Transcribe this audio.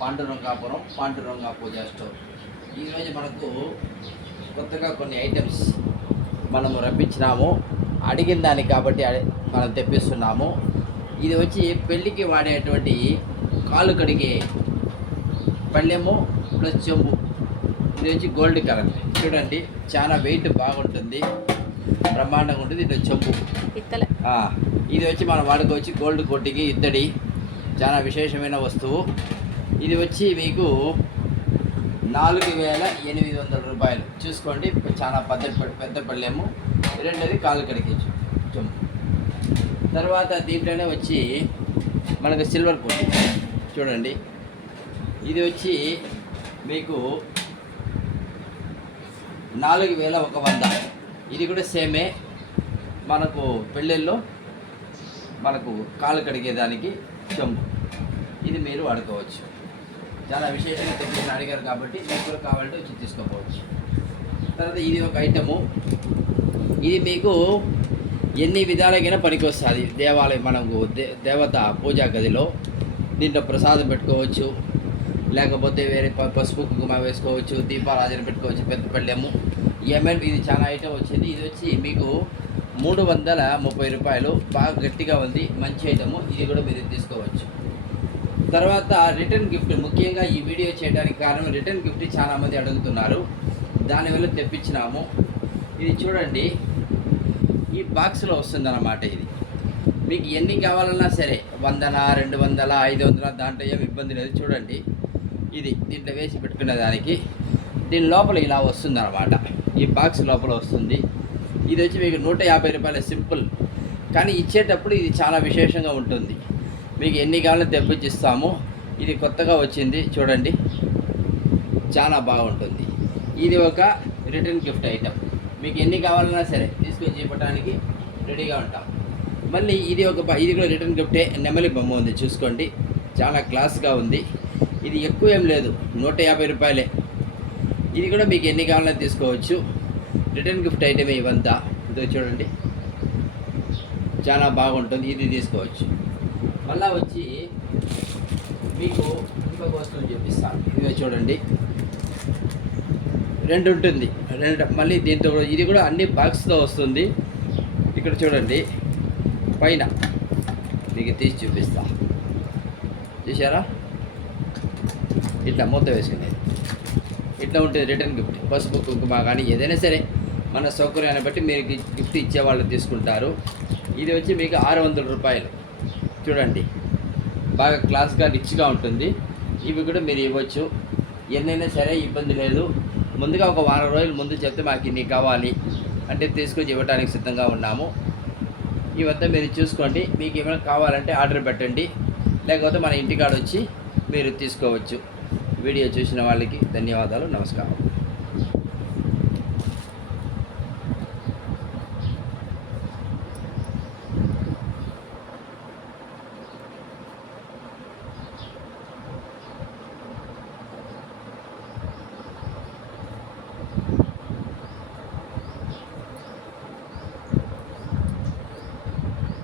పాండురంగాపురం పాండురంగా పూజా store. ఈరోజు మనకు కొత్తగా కొన్ని ఐటమ్స్ మనము రప్పించినాము. అడిగిన దానికి కాబట్టి మనం తెప్పిస్తున్నాము. ఇది వచ్చి పెళ్ళికి వాడేటువంటి కాలు కడిగే పళ్ళెము ప్లస్ చెంబు. ఇది వచ్చి గోల్డ్ కలర్ చూడండి, చాలా వెయిట్ బాగుంటుంది, బ్రహ్మాండంగా ఉంటుంది. ఇది చెంబు ఇది వచ్చి మనం వాడుకోవచ్చు. గోల్డ్ కొట్టికి ఇత్తడి చాలా విశేషమైన వస్తువు. ఇది వచ్చి మీకు 4,800 రూపాయలు. చూసుకోండి, చాలా పెద్ద పళ్ళెము. రెండోది కాలు కడిగేచ్చు చెంబు. తర్వాత దీంట్లోనే వచ్చి మనకు సిల్వర్ కొట్టి చూడండి, ఇది వచ్చి మీకు 4,100. ఇది కూడా సేమే, మనకు పెళ్ళిళ్ళలో మనకు కాలు కడిగేదానికి చెంబు. ఇది మీరు వాడుకోవచ్చు. చాలా విశేషంగా తెప్పించిన అడిగారు కాబట్టి మీకు కూడా కావాలంటే వచ్చి తీసుకోవచ్చు. తర్వాత ఇది ఒక ఐటము. ఇది మీకు ఎన్ని విధాలుగా పనికి వస్తుంది. దేవాలయం మనకు దేవత పూజా గదిలో దీంట్లో ప్రసాదం పెట్టుకోవచ్చు, లేకపోతే వేరే పసుపు కుంకుమ వేసుకోవచ్చు, దీపారాధన పెట్టుకోవచ్చు. పెద్ద పళ్ళెము ఇది చాలా ఐటమ్ వచ్చింది. ఇది వచ్చి మీకు 330 రూపాయలు. బాగా గట్టిగా ఉంది, మంచి ఐటము. ఇది కూడా మీరు తీసుకోవచ్చు. తర్వాత రిటర్న్ గిఫ్ట్, ముఖ్యంగా ఈ వీడియో చేయడానికి కారణం రిటర్న్ గిఫ్ట్ చాలామంది అడుగుతున్నారు, దానివల్ల తెప్పించినాము. ఇది చూడండి, ఈ బాక్స్లో వస్తుందన్నమాట. ఇది మీకు ఎన్ని కావాలన్నా సరే, 100, 200, 500 దాంట్లో ఏమి ఇబ్బంది లేదు. చూడండి, ఇది దీంట్లో వేసి పెట్టుకునే దానికి దీని లోపల ఇలా వస్తుందన్నమాట. ఈ బాక్స్ లోపల వస్తుంది. ఇది వచ్చి మీకు 150 రూపాయలు సింపుల్, కానీ ఇచ్చేటప్పుడు ఇది చాలా విశేషంగా ఉంటుంది. మీకు ఎన్ని కావాలో తెప్పించిస్తాము. ఇది కొత్తగా వచ్చింది, చూడండి, చాలా బాగుంటుంది. ఇది ఒక రిటర్న్ గిఫ్ట్ ఐటమ్. మీకు ఎన్ని కావాలన్నా సరే తీసుకొని చెప్పడానికి రెడీగా ఉంటాం. మళ్ళీ ఇది కూడా రిటర్న్ గిఫ్టే. నెమలి బొమ్మ ఉంది, చూసుకోండి, చాలా క్లాస్గా ఉంది. ఇది ఎక్కువ ఏం లేదు, 150 రూపాయలే. ఇది కూడా మీకు ఎన్ని కావాలన్నా తీసుకోవచ్చు. రిటర్న్ గిఫ్ట్ ఐటమే ఇవంతా. ఇదో చూడండి, చాలా బాగుంటుంది. ఇది తీసుకోవచ్చు. మళ్ళీ వచ్చి మీకు ఇంకొక వస్తువు చూపిస్తాను. ఇదిగో చూడండి, 2 ఉంటుంది. మళ్ళీ దీంతో కూడా ఇది కూడా అన్ని బాక్స్తో వస్తుంది. ఇక్కడ చూడండి, పైన మీకు తీసి చూపిస్తా. చూసారా, ఇట్లా మూత వేసుకునేది ఇట్లా ఉంటుంది రిటర్న్ గిఫ్ట్. పసుపు కుంకుమ కానీ ఏదైనా సరే మన సౌకర్యాన్ని బట్టి మీరు గిఫ్ట్ ఇచ్చేవాళ్ళు తీసుకుంటారు. ఇది వచ్చి మీకు 600 రూపాయలు. చూడండి, బాగా క్లాస్గా రిచ్గా ఉంటుంది. ఇవి కూడా మీరు ఇవ్వచ్చు, ఎన్నైనా సరే ఇబ్బంది లేదు. ముందుగా ఒక వారం రోజుల ముందు చెప్తే మాకు ఇన్ని కావాలి అంటే తీసుకొని ఇవ్వడానికి సిద్ధంగా ఉన్నాము. ఇవంతా మీరు చూసుకోండి. మీకు ఏమైనా కావాలంటే ఆర్డర్ పెట్టండి, లేకపోతే మన ఇంటికాడ వచ్చి మీరు తీసుకోవచ్చు. వీడియో చూసిన వాళ్ళకి ధన్యవాదాలు, నమస్కారం.